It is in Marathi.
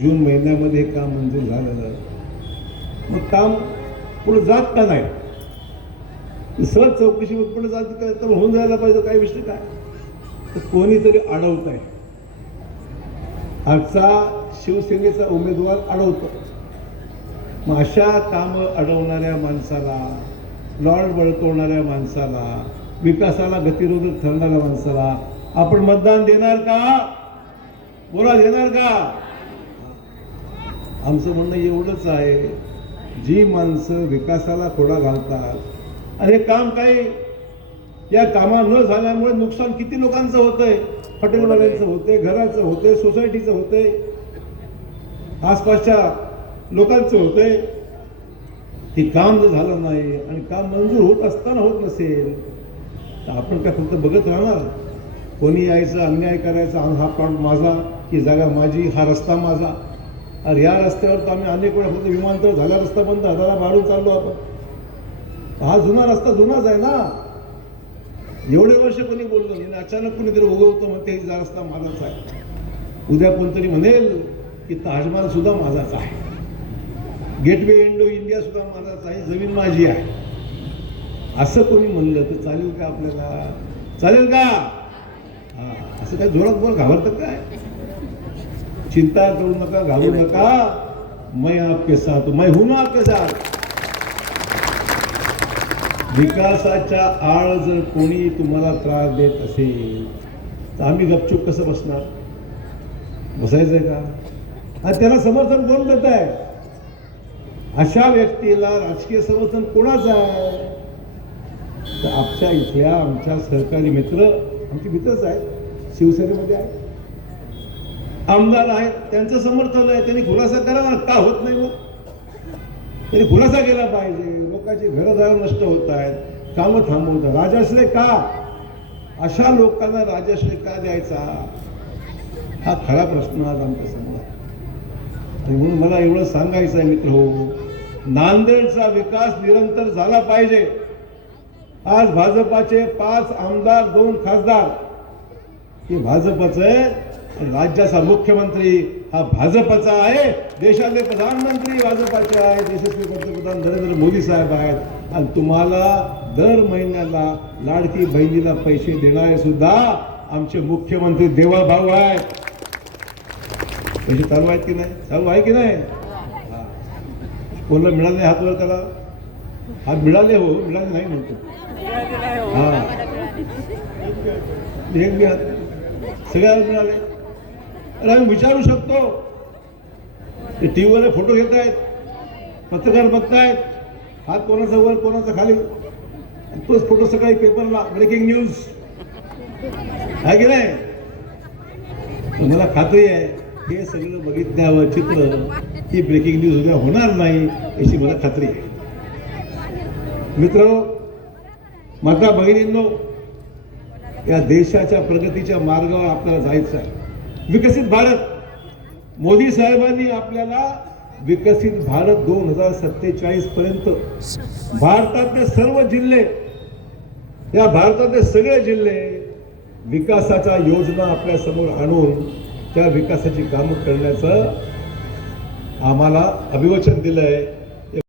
जून महिन्यामध्ये हे काम मंजूर झालेलं, मग काम पुढे जात का नाही? सहज चौकशी पुढे जात काय तर होऊन जायला पाहिजे. काय विषय काय तर कोणीतरी अडवत आहे. आजचा शिवसेनेचा उमेदवार अडवतो. मग अशा कामं अडवणाऱ्या माणसाला, लॉर्ड बळकवणाऱ्या माणसाला, विकासाला गतिरोधक ठरणाऱ्या माणसाला आपण मतदान देणार का? बोला, देणार का? आमचं म्हणणं एवढंच आहे, जी माणसं विकासाला खोडा घालतात आणि काम काही या कामा न झाल्यामुळे नुकसान किती लोकांचं होतंय, हॉटेलवाल्यांचं होतंय, घराचं होतंय, सोसायटीचं होतंय, आसपासच्या लोकांचं होतंय. ते काम जर झालं नाही आणि काम मंजूर होत असताना होत नसेल तर आपण काय फक्त बघत राहणार? कोणी यायचं, अन्याय करायचा, हा प्लॉट माझा, ही जागा माझी, हा रस्ता माझा. अरे या रस्त्यावर तर आम्ही अनेक वेळा फक्त विमानतळ झाला, रस्ता बंद, हजारा भाडून चाललो आपण. हा जुना रस्ता जुनाच आहे ना. एवढे वर्ष कोणी बोललो नाही, अचानक कोणीतरी उगवतं म्हणते हा रस्ता माझाच आहे. उद्या कोणतरी म्हणेल की ताजमहाल सुद्धा माझाच आहे, गेटवे इंडो इंडिया सुद्धा माझाच आहे, जमीन माझी आहे. असं कोणी म्हणलं तर चालेल का आपल्याला? चालेल का? हा, असं काय जोरात बोल, घाबरतात काय? चिंता करू नका, घाबरू नका. मैं आपके साथ, मैं हूं ना आपके साथ. विकासाच्या आळ जर कोणी तुम्हाला त्रास देत असेल तर आम्ही गपचूप कसं बसणार? बसायचंय का? आणि त्याला समर्थन कोण देत आहे? अशा व्यक्तीला राजकीय समर्थन कोणाचं आहे? तर आमच्या इथल्या आमच्या सहकारी मित्र, आमचे मित्रच आहेत, शिवसेनेमध्ये आहेत, आमदार आहेत, त्यांचं समर्थन आहे. त्यांनी खुलासा करावा. का होत नाही? मग त्यांनी खुलासा केला पाहिजे. लोकांची घरदार नष्ट होत आहेत, कामं थांबवतात. राजाश्रय का? अशा लोकांना राजाश्रय का द्यायचा? हा खरा प्रश्न आज आमच्या समोर आहे. आणि म्हणून मला एवढं सांगायचं आहे मित्र हो, नांदेडचा विकास निरंतर झाला पाहिजे. आज भाजपाचे 5 आमदार, 2 खासदार हे भाजपचं आहे. राज्याचा मुख्यमंत्री हा भाजपचा आहे, देशाचे प्रधानमंत्री भाजपाचे आहेत, यशस्वी पंतप्रधान नरेंद्र मोदी साहेब आहेत. आणि तुम्हाला दर महिन्याला लाडकी बहिणीला पैसे देणारे सुद्धा आमचे मुख्यमंत्री देवा भाऊ आहेत. पैसे चालू आहेत की नाही? चालू आहे की नाही? कोणाला मिळाले हात वर करा. हात मिळाले हो, मिळाले नाही म्हणतो. हा, एक बी हात सगळ्याला मिळाले. अरे आम्ही विचारू शकतो. ते टीव्हीवर फोटो घेत आहेत, पत्रकार बघतायत, हात कोणाचा वर कोणाचा खाली, तोच फोटो सकाळी पेपरला ब्रेकिंग न्यूज आहे की नाही? मला खात्री आहे हे सगळं बघितल्यावर चित्र ही ब्रेकिंग न्यूज उद्या होणार नाही याची मला खात्री आहे. मित्र, माता भगिनींनो, या देशाच्या प्रगतीच्या मार्गावर आपल्याला जायचं आहे. विकसित भारत, मोदी साहेबांनी आपल्याला विकसित भारत 2047 पर्यंत भारतातले सर्व जिल्हे, या भारतातले सगळे जिल्हे विकासाच्या योजना आपल्या समोर आणून त्या विकासाची कामं करण्याचं आम्हाला अभिवचन दिलंय.